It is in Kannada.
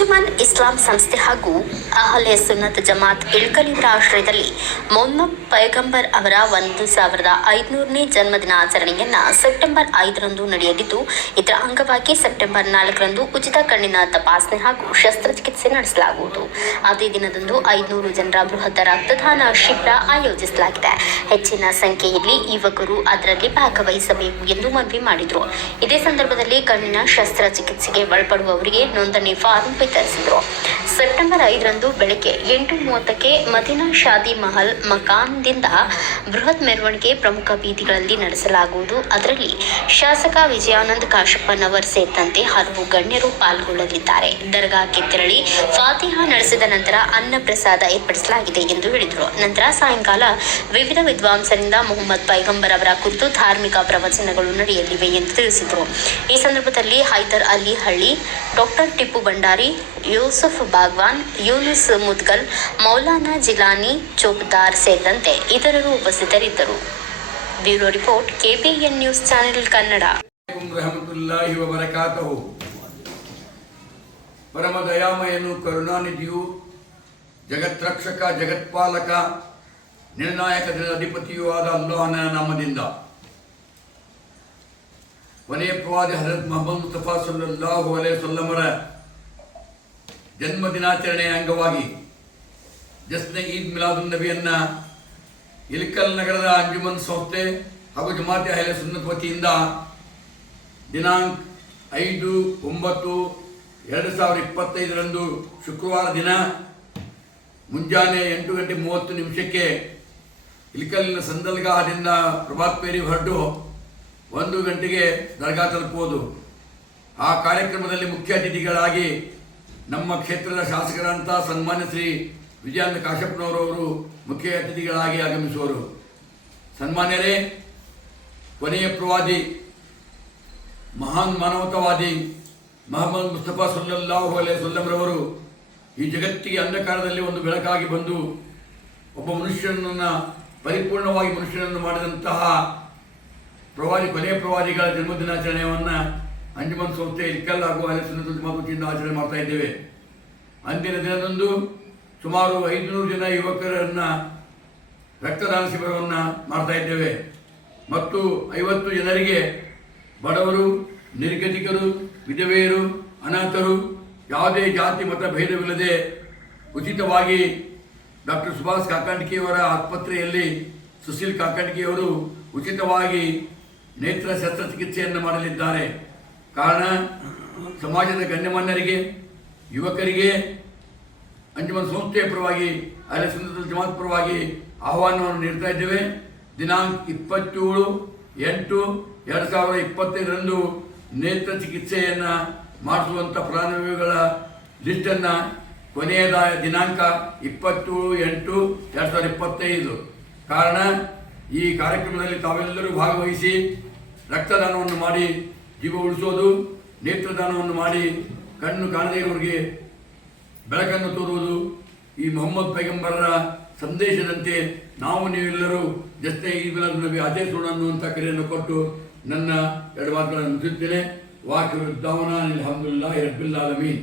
ಅಂಜುಮನ್ ಇಸ್ಲಾಂ ಸಂಸ್ಥೆ ಹಾಗೂ ಅಹ್ಲೆ ಸುನ್ನತ್ ಜಮಾತ್ ಇಳ್ಕಲಿವರ ಆಶ್ರಯದಲ್ಲಿ ಮೊಹಮ್ಮದ್ ಪೈಗಂಬರ್ ಅವರ 1500ನೇ ಜನ್ಮದಿನಾಚರಣೆಯನ್ನು ಸೆಪ್ಟೆಂಬರ್ 5ರಂದು ನಡೆಯಲಿದ್ದು, ಇದರ ಅಂಗವಾಗಿ ಸೆಪ್ಟೆಂಬರ್ 4ರಂದು ಉಚಿತ ಕಣ್ಣಿನ ತಪಾಸಣೆ ಹಾಗೂ ಶಸ್ತ್ರಚಿಕಿತ್ಸೆ ನಡೆಸಲಾಗುವುದು. ಅದೇ ದಿನದಂದು 500 ಜನರ ಬೃಹತ್ ರಕ್ತದಾನ ಶಿಬಿರ ಆಯೋಜಿಸಲಾಗಿದೆ. ಹೆಚ್ಚಿನ ಸಂಖ್ಯೆಯಲ್ಲಿ ಯುವಕರು ಅದರಲ್ಲಿ ಭಾಗವಹಿಸಬೇಕು ಎಂದು ಮನವಿ ಮಾಡಿದರು. ಇದೇ ಸಂದರ್ಭದಲ್ಲಿ ಕಣ್ಣಿನ ಶಸ್ತ್ರಚಿಕಿತ್ಸೆಗೆ ಒಳಪಡುವವರಿಗೆ ನೋಂದಣಿ ಫಾರ್ಮ್ ವಿತರಿಸಿದರು. ಸೆಪ್ಟೆಂಬರ್ 5ರಂದು ಬೆಳಗ್ಗೆ 8:30ಕ್ಕೆ ಮದೀನಾ ಶಾದಿ ಮಹಲ್ ಮಕಾನ್ದಿಂದ ಬೃಹತ್ ಮೆರವಣಿಗೆ ಪ್ರಮುಖ ಬೀದಿಗಳಲ್ಲಿ ನಡೆಸಲಾಗುವುದು. ಅದರಲ್ಲಿ ಶಾಸಕ ವಿಜಯಾನಂದ್ ಕಾಶಪ್ಪನವರ್ ಸೇರಿದಂತೆ ಹಲವು ಗಣ್ಯರು ಪಾಲ್ಗೊಳ್ಳಲಿದ್ದಾರೆ. ದರ್ಗಾಕ್ಕೆ ತೆರಳಿ ಫಾತಿಹಾ ನಡೆಸಿದ ನಂತರ ಅನ್ನ ಪ್ರಸಾದ ಏರ್ಪಡಿಸಲಾಗಿದೆ ಎಂದು ಹೇಳಿದರು. ನಂತರ ಸಾಯಂಕಾಲ ವಿವಿಧ ವಿದ್ವಾಂಸರಿಂದ ಮೊಹಮ್ಮದ್ ಪೈಗಂಬರ್ ಅವರ ಕುರಿತು ಧಾರ್ಮಿಕ ಪ್ರವಚನಗಳು ನಡೆಯಲಿವೆ ಎಂದು ತಿಳಿಸಿದರು. ಈ ಸಂದರ್ಭದಲ್ಲಿ ಹೈದರ್ ಅಲಿ ಹಳ್ಳಿ, ಡಾಕ್ಟರ್ ಟಿಪ್ಪು ಭಂಡಾರಿ, ಯೂಸುಫ್ ಬಾಗ್ವಾನ್, ಯೂನುಸ್ ಮುದ್ಗಲ್, ಮೌಲಾನಾ ಜಿಲಾನಿ ಚೌಕದಾರ್ ಸೇರಿದಂತೆ ಇತರರು ಉಪಸ್ಥಿತರಿದ್ದರು. Bureau report, KBN news channel Kannada. ರಹಮತುಲ್ಲಾಹಿ ವ ಬರಕಾತಹು. ಪರಮ ದಯಾಮಯನು, ಕರುಣಾನಿಧಿಯು, ಜಗತ್ರಕ್ಷಕ, ಜಗತ್ಪಾಲಕ, ನಿರ್ಣಾಯಕ ದಿನದ ಅಧಿಪತಿಯೂ ಆದ ಅಲ್ಲಾಹನ ನಾಮದಿಂದ ಕೊನೆಯ ಪ್ರವಾದಿ ಹಜರತ್ ಮೊಹಮ್ಮದ್ ಮುಸ್ತಫಾ ಸಲ್ಲಲ್ಲಾಹು ಅಲೈಹಿ ವಸಲ್ಲಮರ ಜನ್ಮ ದಿನಾಚರಣೆಯ ಅಂಗವಾಗಿ ಜಶ್ನೆ ಈದ್ ಮಿಲಾದುನ್ ನಬಿಯನ್ನ ಇಲ್ಕಲ್ ನಗರದ ಅಂಜುಮನ್ ಸಂಸ್ಥೆ ಹಾಗೂ ಜಮಾತೆ ಅಹ್ಲೆ ಸುನ್ನತ್ ವತಿಯಿಂದ ದಿನಾಂಕ 5/9/2025ರಂದು ಶುಕ್ರವಾರ ದಿನ ಮುಂಜಾನೆ 8:30 ಇಲ್ಕಲ್ಲಿನ ಸಂದಲ್ಗಾಹದಿಂದ ಪ್ರಭಾತ್ ಪೇರಿ ಹೊರಟು 1 ಗಂಟೆಗೆ ದರ್ಗಾ ತಲುಪುವುದು. ಆ ಕಾರ್ಯಕ್ರಮದಲ್ಲಿ ಮುಖ್ಯ ಅತಿಥಿಗಳಾಗಿ ನಮ್ಮ ಕ್ಷೇತ್ರದ ಶಾಸಕರಂತ ಸನ್ಮಾನ್ಯ ಶ್ರೀ ವಿಜಯಾನಂದ ಕಾಶಪ್ಪನವರವರು ಮುಖ್ಯ ಅತಿಥಿಗಳಾಗಿ ಆಗಮಿಸುವರು. ಸನ್ಮಾನ್ಯರೇ, ಕೊನೆಯ ಪ್ರವಾದಿ, ಮಹಾನ್ ಮಾನವತಾವಾದಿ ಮೊಹಮ್ಮದ್ ಮುಸ್ತಫಾ ಸಲ್ಲಲ್ಲಾಹು ಅಲೈಹಿ ವಸಲ್ಲಂರವರು ಈ ಜಗತ್ತಿಗೆ ಅಂಧಕಾರದಲ್ಲಿ ಒಂದು ಬೆಳಕಾಗಿ ಬಂದು ಒಬ್ಬ ಮನುಷ್ಯನನ್ನು ಪರಿಪೂರ್ಣವಾಗಿ ಮನುಷ್ಯನನ್ನು ಮಾಡಿದಂತಹ ಕೊನೆಯ ಪ್ರವಾದಿಗಳ ಜನ್ಮದಿನಾಚರಣೆಯನ್ನು ಅಂಜುಮನ್ ಸಂಸ್ಥೆ ಇಲ್ಕಲ್ ಹಾಗೂ ಅಹ್ಲೆ ಸುನ್ನತ್ ಜಮಾತ್ ವತಿಯಿಂದ ಆಚರಣೆ ಮಾಡ್ತಾ ಇದ್ದೇವೆ. ಅಂದಿನ ದಿನದಂದು ಸುಮಾರು 500 ಜನ ಯುವಕರನ್ನು ರಕ್ತದಾನ ಶಿಬಿರವನ್ನು ಮಾಡ್ತಾ ಇದ್ದೇವೆ ಮತ್ತು 50 ಜನರಿಗೆ ಬಡವರು, ನಿರ್ಗತಿಕರು, ವಿಧವೆಯರು, ಅನಾಥರು, ಯಾವುದೇ ಜಾತಿ ಮತ ಭೇದವಿಲ್ಲದೆ ಉಚಿತವಾಗಿ ಡಾಕ್ಟರ್ ಸುಭಾಷ್ ಕಾಕಂಡ್ಕಿಯವರ ಆಸ್ಪತ್ರೆಯಲ್ಲಿ ಸುಶೀಲ್ ಕಾಕಂಡ್ಕಿಯವರು ಉಚಿತವಾಗಿ ನೇತ್ರ ಶಸ್ತ್ರಚಿಕಿತ್ಸೆಯನ್ನು ಮಾಡಲಿದ್ದಾರೆ. ಕಾರಣ, ಸಮಾಜದ ಗಣ್ಯಮಾನ್ಯರಿಗೆ, ಯುವಕರಿಗೆ ಅಂಜುಮನ್ ಸಂಸ್ಥೆಯ ಪರವಾಗಿ, ಅಹ್ಲೆ ಸುನ್ನತ್ ಜಮಾತ್ ಪರವಾಗಿ ಆಹ್ವಾನವನ್ನು ನೀಡ್ತಾ ಇದ್ದೇವೆ. ದಿನಾಂಕ 27/8/2025ರಂದು ನೇತ್ರ ಚಿಕಿತ್ಸೆಯನ್ನು ಮಾಡಿಸುವಂಥ ಫಲಾನುಭವಿಗಳ ಲಿಸ್ಟನ್ನು ಕೊನೆಯದಾದ ದಿನಾಂಕ 27/8/2025. ಕಾರಣ, ಈ ಕಾರ್ಯಕ್ರಮದಲ್ಲಿ ತಾವೆಲ್ಲರೂ ಭಾಗವಹಿಸಿ ರಕ್ತದಾನವನ್ನು ಮಾಡಿ ಜೀವ ಉಳಿಸೋದು, ನೇತ್ರದಾನವನ್ನು ಮಾಡಿ ಕಣ್ಣು ಕಾಣದೇ ಇರುವವರಿಗೆ ಬೆಳಕನ್ನು ತೋರುವುದು, ಈ ಮೊಹಮ್ಮದ್ ಪೈಗಂಬರರ ಸಂದೇಶದಂತೆ ನಾವು ನೀವೆಲ್ಲರೂ ಜಶ್ನೆ ಈದ್ ಮಿಲಾದುನ್ ನಬಿ ಆಚರಿಸೋಣ ಅನ್ನುವಂಥ ಕರೆಯನ್ನು ಕೊಟ್ಟು ನನ್ನ 2 ಮಾತುಗಳನ್ನು ಮುಗಿಸುತ್ತೇನೆ. ವಾಕಿರು ದಾವನಾ ಅಲ್ಹಮ್ದುಲಿಲ್ಲಾಹಿ ರಬ್ಬಿಲ್ ಆಲಮೀನ್.